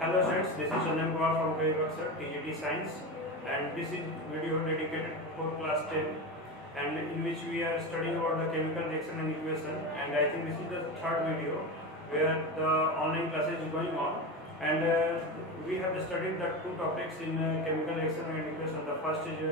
Hello friends, this is Chandan Kumar from Karibaksar, TGT Science, and this is video dedicated for class 10, and in which we are studying about the chemical reaction and equation. And I think this is the third video where the online classes is going on, and we have studied the two topics in chemical reaction and equation. The first is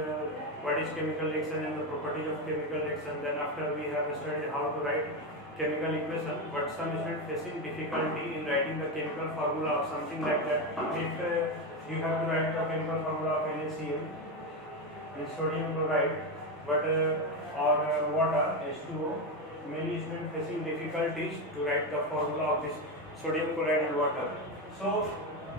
what is chemical reaction and the properties of chemical reaction. Then after we have studied how to write chemical equation, but some students facing difficulty in writing the chemical formula or something like that. If you have to write the chemical formula of NaCl, in sodium chloride, but or water H2O, many students facing difficulties to write the formula of this sodium chloride and water. So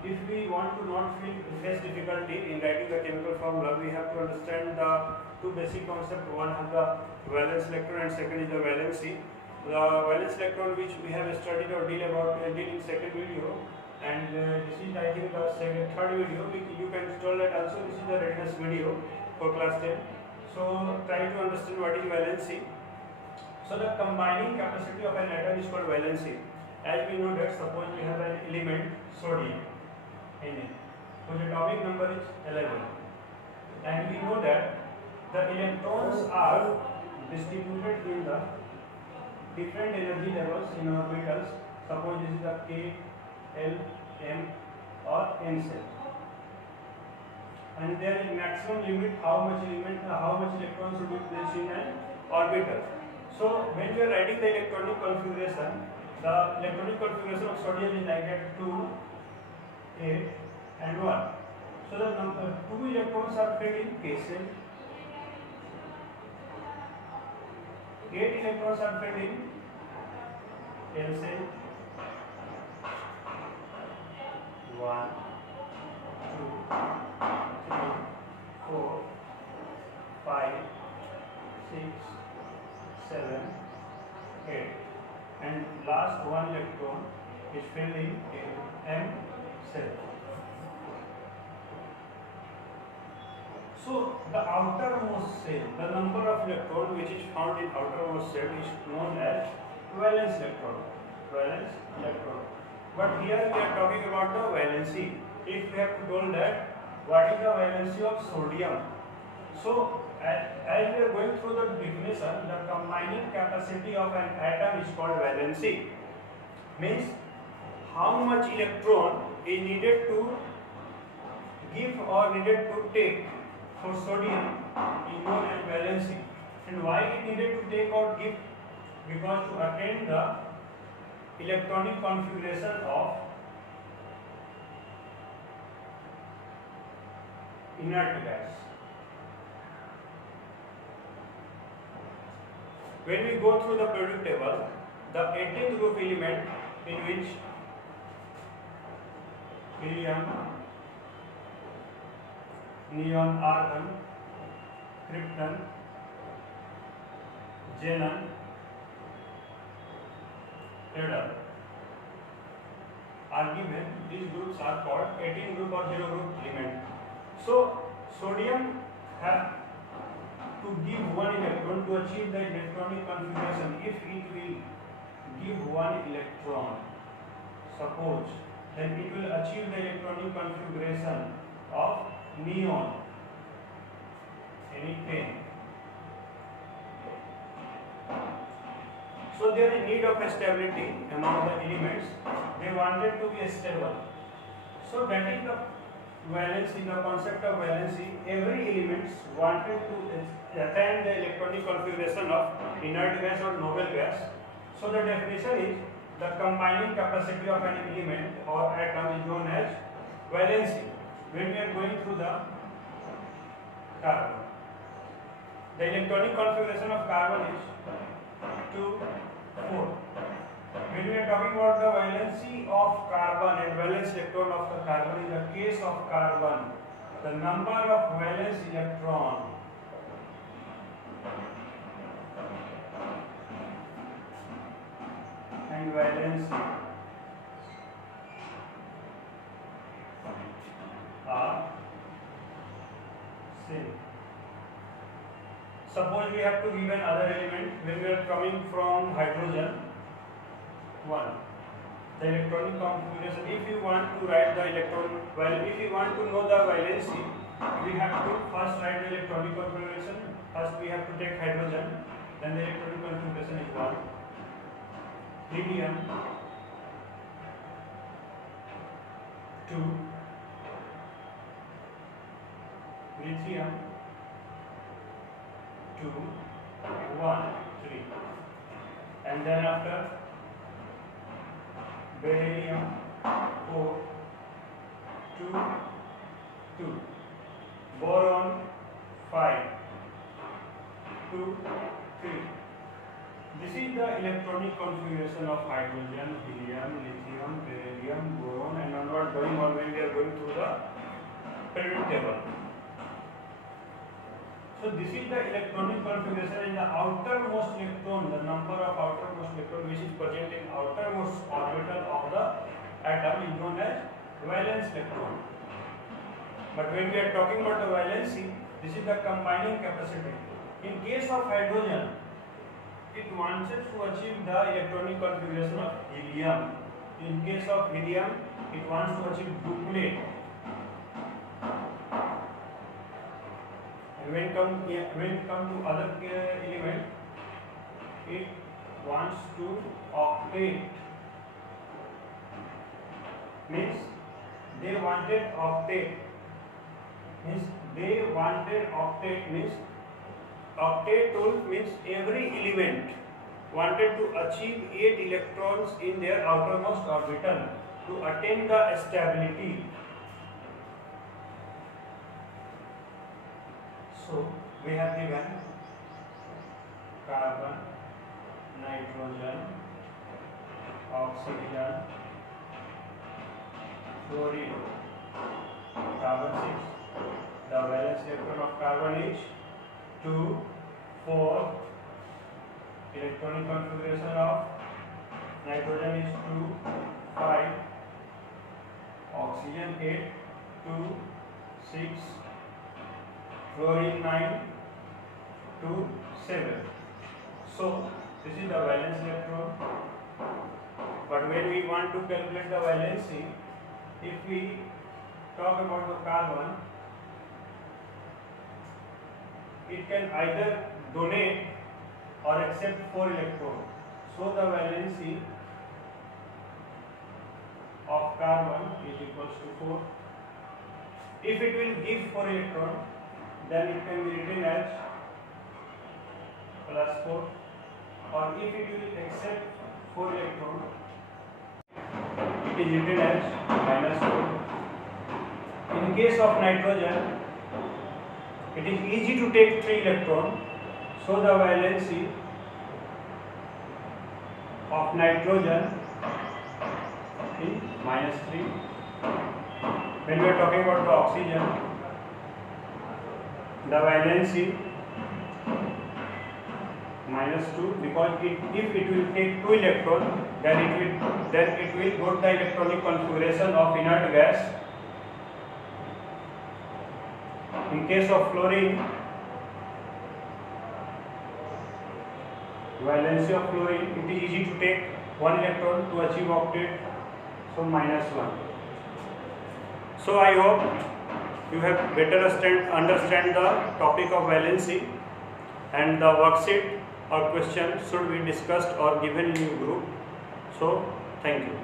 if we want to not face difficulty in writing the chemical formula, we have to understand the two basic concepts. One is the valence electron and second is the valency. The valence electron, which we have studied or deal in second video, and this is I think the third video. You can install that also. This is the readiness video for class 10. So try to understand what is valency. So the combining capacity of an atom is called valency. As we know that suppose we have an element sodium Na, whose atomic number is 11, and we know that the electrons are distributed in the different energy levels in orbitals. Suppose this is the K, L, M or N cell, and there is maximum limit how much electrons should be placed in an orbital. So when we are writing the electronic configuration, the electronic configuration of sodium is like that: 2, 8 and 1. So the 2 electrons are filled in K cell, 8 electrons are filled in L cell, 1, 2, 3, 4, 5, 6, 7, 8, and last 1 electron is filled in M cell. So the outermost cell, the number of electron which is found in outermost cell is known as valence electron. Valence electron. But here we are talking about the valency. If we have to told that what is the valency of sodium, so as we are going through the definition, the combining capacity of an atom is called valency. Means how much electron is needed to give or needed to take for sodium is known as valency. And why it needed to take or give? Because to attain the electronic configuration of inert gas. When we go through the periodic table, the 18th group element in which helium, neon, argon, krypton, xenon, radon are given, these groups are called 18 group or 0 group element. So sodium have to give 1 electron to achieve the electronic configuration. If it will give 1 electron, suppose, then it will achieve the electronic configuration of neon, any 10. So there is need of stability among the elements. They wanted to be stable. So that is the valency, the concept of valency. Every element wanted to attain the electronic configuration of inert gas or noble gas. So the definition is the combining capacity of an element or atom is known as valency. When we are going through the carbon, the electronic configuration of carbon is 2, 4. When we are talking about the valency of carbon and valence electron of the carbon, in the case of carbon, the number of valence electron and valence are same. Suppose we have to give another element. When we are coming from hydrogen, 1, the electronic configuration. If you want to write the electron, well, if you want to know the valency, we have to first write the electronic configuration. First we have to take hydrogen, then the electronic configuration is 1. Helium 2, lithium 2, 1, 3, and then after beryllium 4, 2, 2, boron 5, 2, 3. This is the electronic configuration of hydrogen, helium, lithium, beryllium, boron, and onward going on when we are going through the periodic table. So this is the electronic configuration, and the outermost electron, the number of outermost electron which is present in outermost orbital of the atom is known as valence electron. But when we are talking about the valency, this is the combining capacity. In case of hydrogen, it wanted to achieve the electronic configuration of helium. In case of helium, it wants to achieve duplet. And when come to other element, it wants to octet. Means they wanted octet. Means octet tool means every element wanted to achieve 8 electrons in their outermost orbital to attain the stability. So we have given carbon, nitrogen, oxygen, fluorine, carbon 6. The valence electron of carbon is 2, 4. Electronic configuration of nitrogen is 2, 5. Oxygen 8, 2, 6. Fluorine 9, 2, 7. So this is the valence electron. But when we want to calculate the valency, if we talk about the carbon, it can either donate or accept 4 electrons. So the valency of carbon is equals to 4. If it will give 4 electrons, then it can be written as plus 4, or if it will accept 4 electrons, it is written as minus 4. In case of nitrogen, it is easy to take 3 electrons, so the valency of nitrogen is minus 3. When we are talking about the oxygen, the valency minus 2, because if it will take 2 electrons, then it will go to the electronic configuration of inert gas. In case of fluorine, valency of fluorine, it is easy to take 1 electron to achieve octet, so minus 1. So I hope you have better understand the topic of valency, and the worksheet or question should be discussed or given in your group. So thank you.